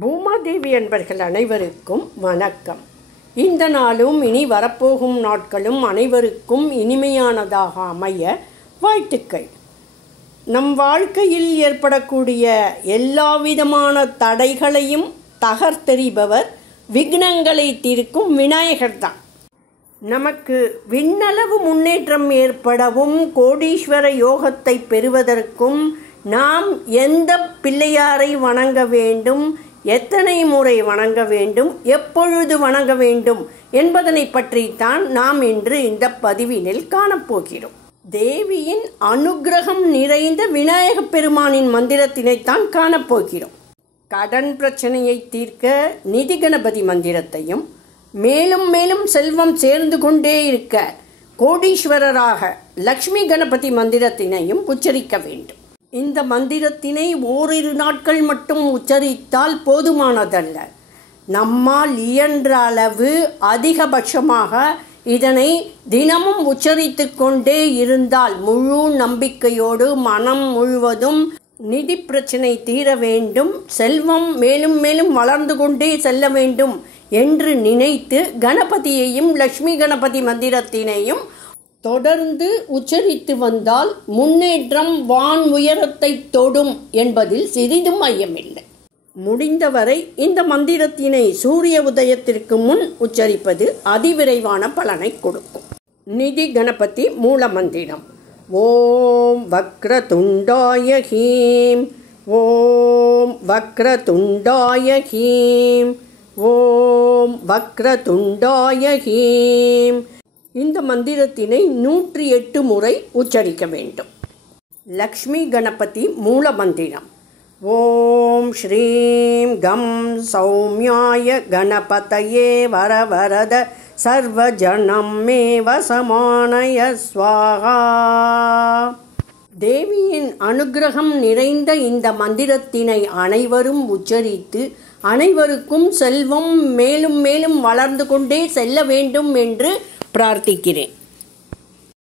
பூமாதேவி அன்பர்கள் அனைவருக்கும் வணக்கம். இந்த நாளும் இனி வரப்போகும் நாட்களும் அனைவருக்கும் இனிமையானதாக அமைய வாழ்த்துக்கள். நம் வாழ்க்கையில் ஏற்படக்கூடிய எல்லாவிதமான தடைகளையும் தகர்த்தெறிபவர், விக்னங்களை தீர்க்கும் விநாயகர் தான். நமக்கு விண்ணளவு முன்னேற்றம் ஏற்படவும் கோடீஸ்வர யோகத்தை பெறுவதற்கும் நாம் எந்த பிள்ளையாரை வணங்க வேண்டும், எத்தனை முறை வணங்க வேண்டும், எப்பொழுது வணங்க வேண்டும் என்பதனை பற்றித்தான் நாம் இன்று இந்த பதிவினில் காணப்போகிறோம். தேவியின் அனுக்கிரகம் நிறைந்த விநாயகப் பெருமானின் மந்திரத்தினைத்தான் காணப்போகிறோம். கடன் பிரச்சனையை தீர்க்க நிதி கணபதி மந்திரத்தையும், மேலும் மேலும் செல்வம் சேர்ந்து கொண்டே இருக்க கோடீஸ்வரராக லக்ஷ்மி கணபதி மந்திரத்தினையும் உச்சரிக்க வேண்டும். இந்த மந்திரத்தினை ஓரிரு நாட்கள் மட்டும் உச்சரித்தால் போதுமானதல்ல. நம்மால் இயன்ற அளவு அதிகபட்சமாக இதனை தினமும் உச்சரித்து கொண்டே இருந்தால் முழு நம்பிக்கையோடு மனம் முழுவதும் நிதி பிரச்சனை தீர வேண்டும், செல்வம் மேலும் மேலும் வளர்ந்து கொண்டே செல்ல வேண்டும் என்று நினைத்து கணபதியையும் லக்ஷ்மி கணபதி மந்திரத்தினையும் தொடர்ந்து உச்சரித்து வந்தால் முன்னேற்றம் வான் உயரத்தை தொடும் என்பதில் சிறிதும் ஐயமில்லை. முடிந்தவரை இந்த மந்திரத்தினை சூரிய உதயத்திற்கு முன் உச்சரிப்பது அதிவிரைவான பலனை கொடுக்கும். நிதி கணபதி மூல மந்திரம். ஓம் வக்ரதுண்டாய ஹீம், ஓம் வக்ரதுண்டாய ஹீம், ஓம் வக்ரதுண்டாய ஹீம். இந்த மந்திரத்தினை 108 முறை உச்சரிக்க வேண்டும். லக்ஷ்மி கணபதி மூல மந்திரம். ஓம் ஸ்ரீம் கம் சௌமியாய கணபதயே வரவரத சர்வஜனம் மே வசமானய ஸ்வாஹா. தேவியின் அனுக்கிரகம் நிறைந்த இந்த மந்திரத்தினை அனைவரும் உச்சரித்து அனைவருக்கும் செல்வம் மேலும் மேலும் வளர்ந்து கொண்டே செல்ல வேண்டும் என்று பிரார்த்திக்கிறேன்.